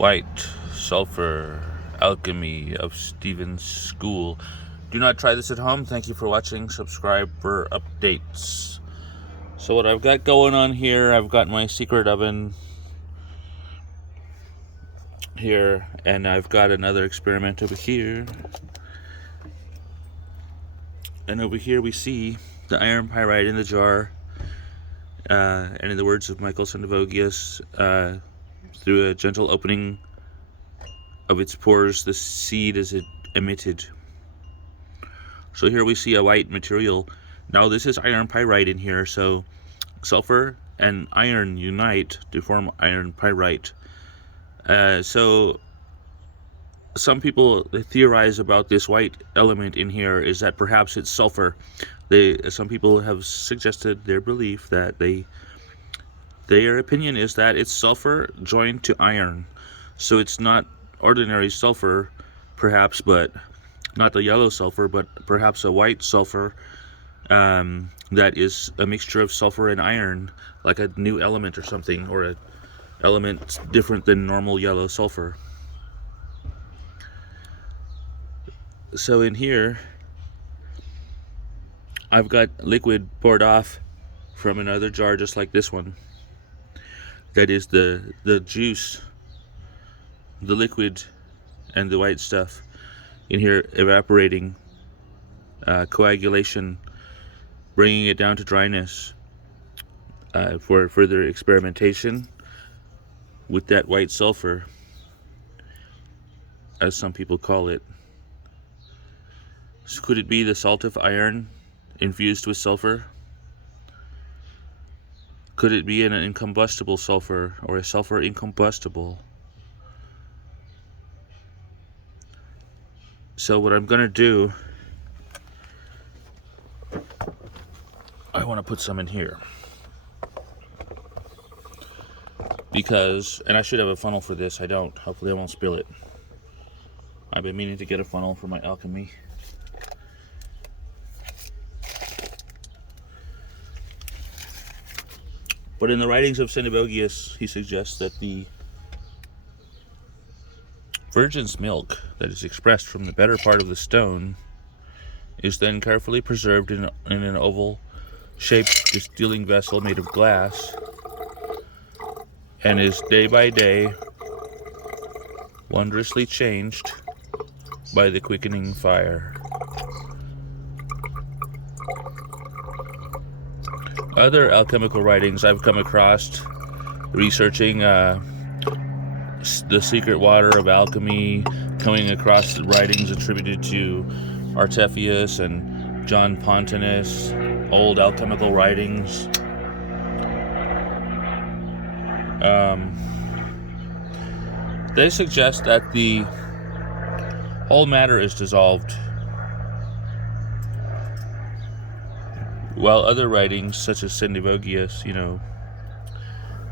White Sulfur Alchemy of Stephen's School. Do not try this at home. Thank you for watching. Subscribe for updates. So what I've got going on here, I've got my secret oven here, and I've got another experiment over here. And over here we see the iron pyrite in the jar, and in the words of Michael Sandovogius, through a gentle opening of its pores, the seed is emitted. So here we see a white material. Now this is iron pyrite in here, so sulfur and iron unite to form iron pyrite. So some people theorize about this white element in here is that perhaps it's sulfur. Some people have suggested their belief that their opinion is that it's sulfur joined to iron. So it's not ordinary sulfur, perhaps, but not the yellow sulfur, but perhaps a white sulfur that is a mixture of sulfur and iron, like a new element or something, or an element different than normal yellow sulfur. So in here, I've got liquid poured off from another jar just like this one. That is the juice, the liquid, and the white stuff in here evaporating, coagulation, bringing it down to dryness for further experimentation with that white sulfur, as some people call it. So could it be the salt of iron infused with sulfur? Could it be an incombustible sulfur, or a sulfur incombustible? So what I'm going to do, I want to put some in here. Because, and I should have a funnel for this, I don't. Hopefully I won't spill it. I've been meaning to get a funnel for my alchemy. But in the writings of Sandovogius, he suggests that the virgin's milk that is expressed from the better part of the stone is then carefully preserved in an oval-shaped distilling vessel made of glass, and is day by day wondrously changed by the quickening fire. Other alchemical writings I've come across researching the secret water of alchemy, coming across the writings attributed to Artephius and John Pontanus, old alchemical writings. They suggest that the whole matter is dissolved, while other writings, such as Sandovogius,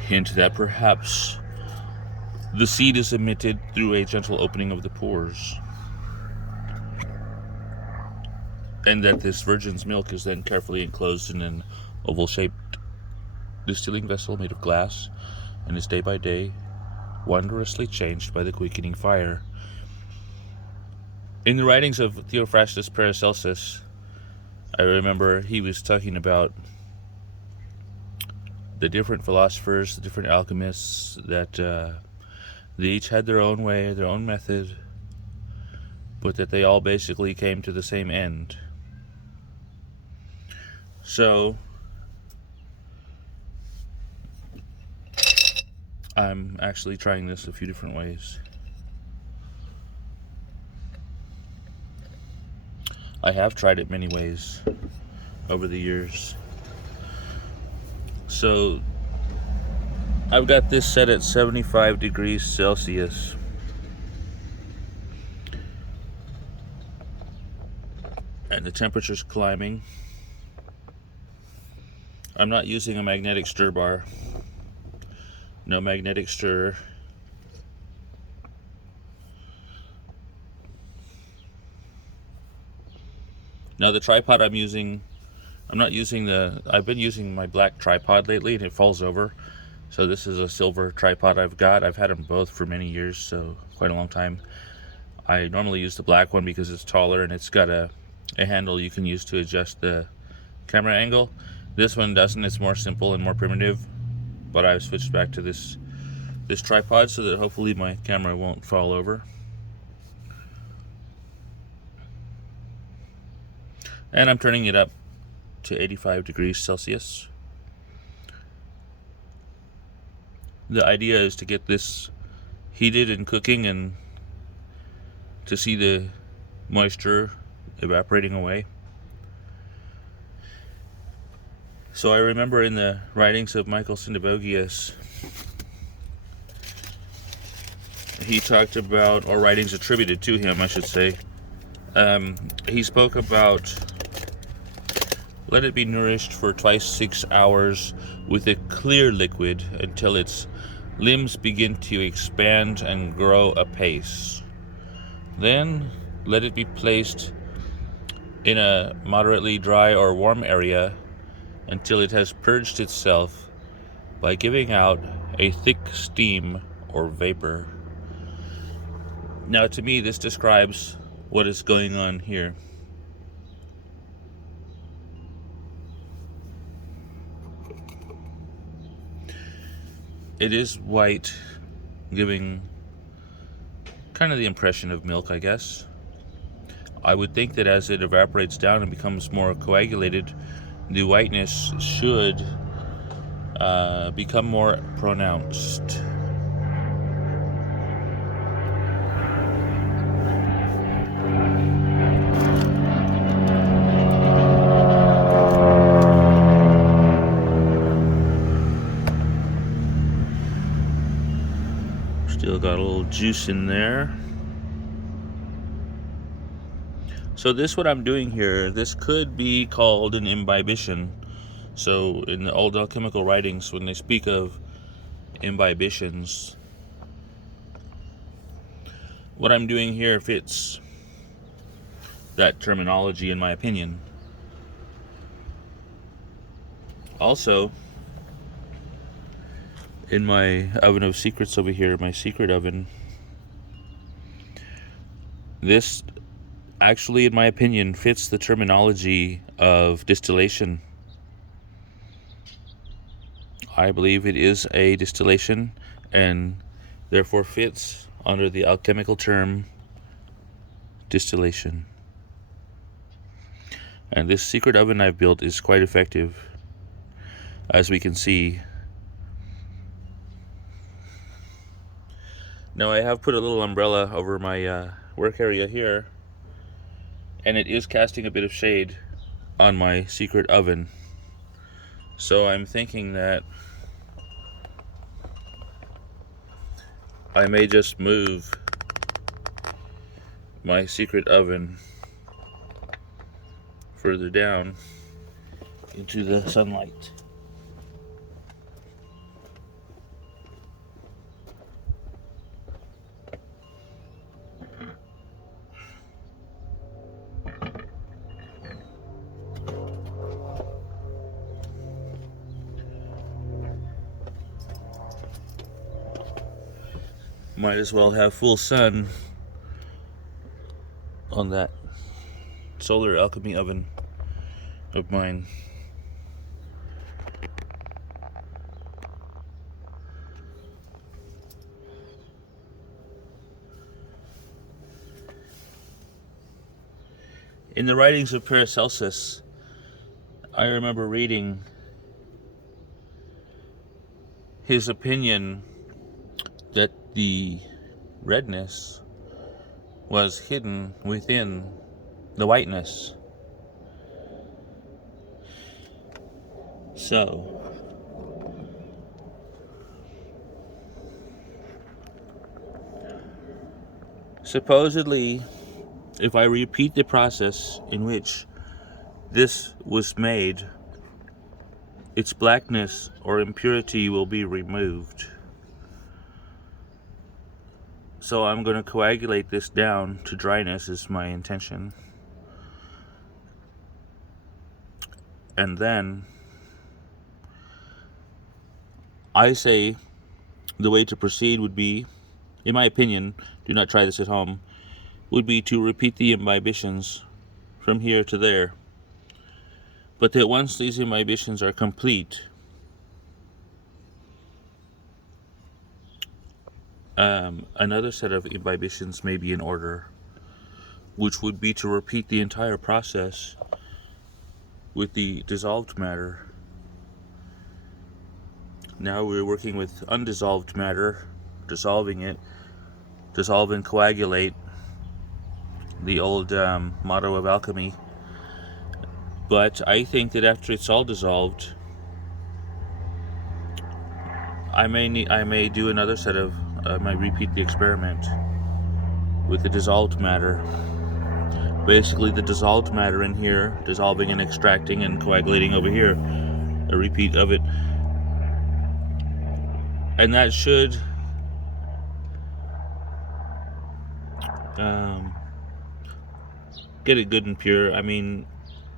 hint that perhaps the seed is emitted through a gentle opening of the pores, and that this virgin's milk is then carefully enclosed in an oval-shaped distilling vessel made of glass, and is day by day wondrously changed by the quickening fire. In the writings of Theophrastus Paracelsus, I remember he was talking about the different philosophers, the different alchemists, that they each had their own way, their own method, but that they all basically came to the same end. So I'm actually trying this a few different ways. I have tried it many ways over the years. So I've got this set at 75 degrees Celsius. And the temperature's climbing. I'm not using a magnetic stir bar. No magnetic stir. Now the tripod I'm using, I've been using my black tripod lately and it falls over. So this is a silver tripod I've got. I've had them both for many years, so quite a long time. I normally use the black one because it's taller and it's got a handle you can use to adjust the camera angle. This one doesn't. It's more simple and more primitive, but I've switched back to this tripod so that hopefully my camera won't fall over. And I'm turning it up to 85 degrees Celsius. The idea is to get this heated and cooking and to see the moisture evaporating away. So I remember in the writings of Michael Sindavogius, he talked about, or writings attributed to him, I should say, he spoke about, let it be nourished for twice 6 hours with a clear liquid until its limbs begin to expand and grow apace. Then let it be placed in a moderately dry or warm area until it has purged itself by giving out a thick steam or vapor. Now, to me, this describes what is going on here. It is white, giving kind of the impression of milk, I guess. I would think that as it evaporates down and becomes more coagulated, the whiteness should become more pronounced. Still got a little juice in there. So this, what I'm doing here, this could be called an imbibition. So in the old alchemical writings, when they speak of imbibitions, what I'm doing here fits that terminology, in my opinion. Also, in my oven of secrets over here, my secret oven, this actually, in my opinion, fits the terminology of distillation. I believe it is a distillation and therefore fits under the alchemical term distillation. And this secret oven I've built is quite effective, as we can see. Now I have put a little umbrella over my work area here, and it is casting a bit of shade on my secret oven. So I'm thinking that I may just move my secret oven further down into the sunlight. Might as well have full sun on that solar alchemy oven of mine. In the writings of Paracelsus, I remember reading his opinion that the redness was hidden within the whiteness. So, supposedly, if I repeat the process in which this was made, its blackness or impurity will be removed. So I'm going to coagulate this down to dryness is my intention. And then I say the way to proceed would be, in my opinion, do not try this at home, would be to repeat the imbibitions from here to there. But that once these imbibitions are complete, another set of imbibitions may be in order, which would be to repeat the entire process with the dissolved matter. Now we're working with undissolved matter, dissolving it, dissolve and coagulate, the old motto of alchemy. But I think that after it's all dissolved, I may do another set of, I might repeat the experiment with the dissolved matter. Basically, the dissolved matter in here, dissolving and extracting and coagulating over here, a repeat of it. And that should get it good and pure. I mean,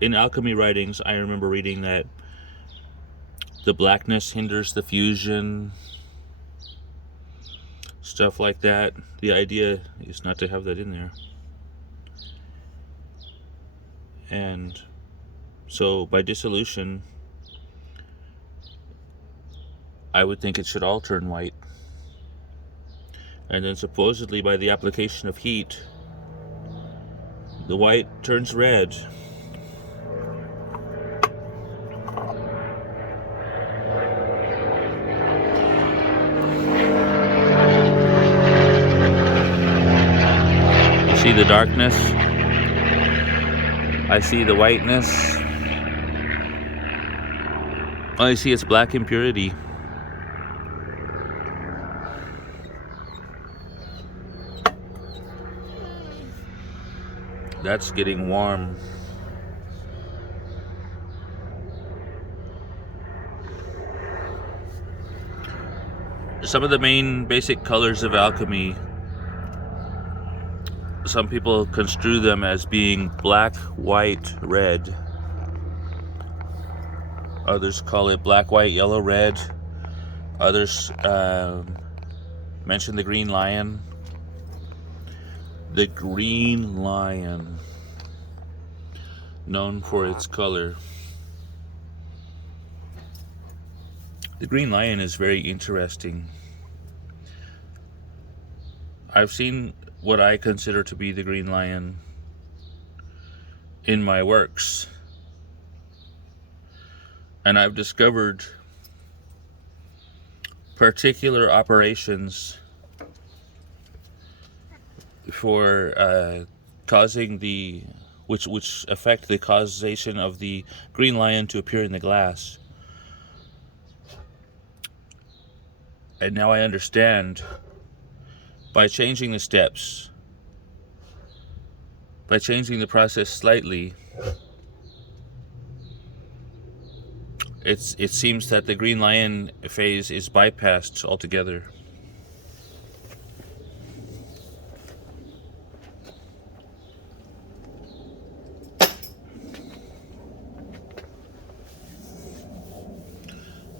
in alchemy writings, I remember reading that the blackness hinders the fusion, stuff like that. The idea is not to have that in there. And so by dissolution, I would think it should all turn white. And then supposedly by the application of heat, the white turns red. You see the darkness? I see the whiteness. I see its black impurity. That's getting warm. Some of the main basic colors of alchemy, some people construe them as being black, white, red. Others call it black, white, yellow, red. Others mention the green lion. The green lion, known for its color. The green lion is very interesting. I've seen what I consider to be the green lion in my works, and I've discovered particular operations for causing the which affect the causation of the green lion to appear in the glass. And now I understand, by changing the steps, by changing the process slightly, it seems that the green lion phase is bypassed altogether.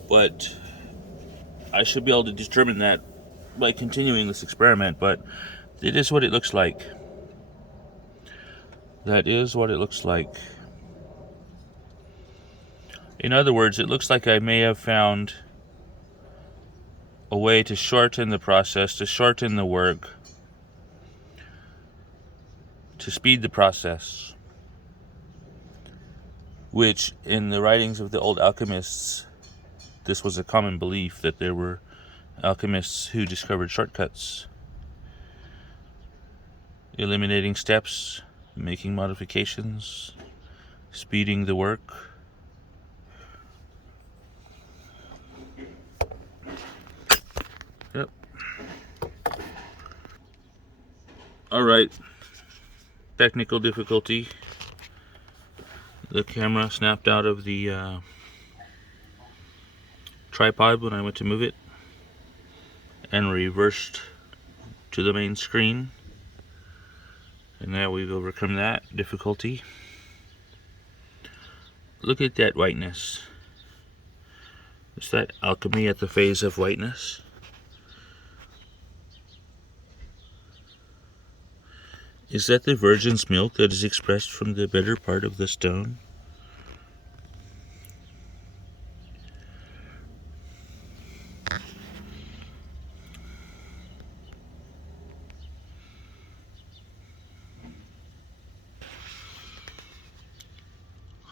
But I should be able to determine that by continuing this experiment, but it is what it looks like. That is what it looks like. In other words, it looks like I may have found a way to shorten the process, to shorten the work, to speed the process, which in the writings of the old alchemists, this was a common belief, that there were alchemists who discovered shortcuts, eliminating steps, making modifications, speeding the work. Yep. Alright. Technical difficulty. The camera snapped out of the tripod when I went to move it and reversed to the main screen, and now we've overcome that difficulty. Look at that whiteness. Is that alchemy at the phase of whiteness? Is that the virgin's milk that is expressed from the better part of the stone?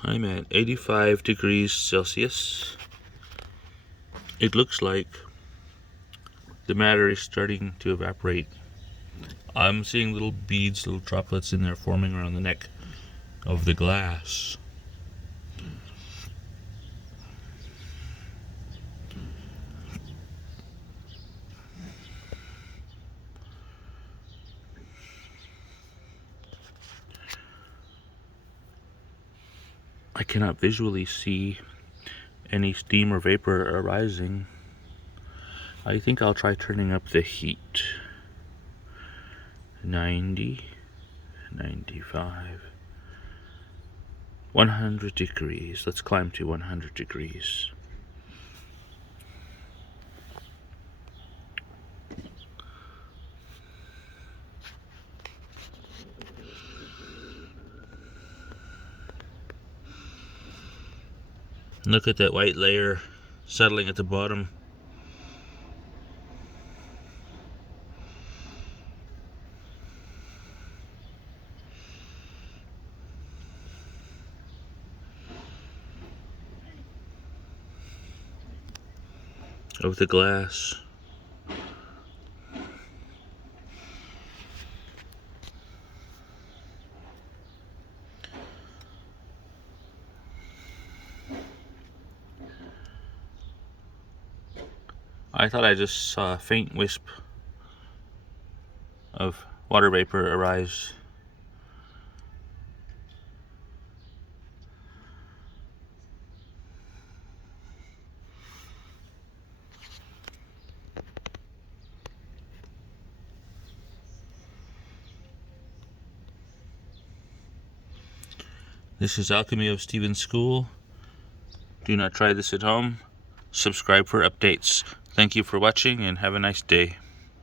I'm at 85 degrees Celsius. It looks like the matter is starting to evaporate. I'm seeing little beads, little droplets in there forming around the neck of the glass. I cannot visually see any steam or vapor arising. I think I'll try turning up the heat. 90, 95, 100 degrees. Let's climb to 100 degrees. Look at that white layer settling at the bottom. Of the glass. I thought I just saw a faint wisp of water vapor arise. This is Alchemy of Stephen's School. Do not try this at home. Subscribe for updates. Thank you for watching and have a nice day.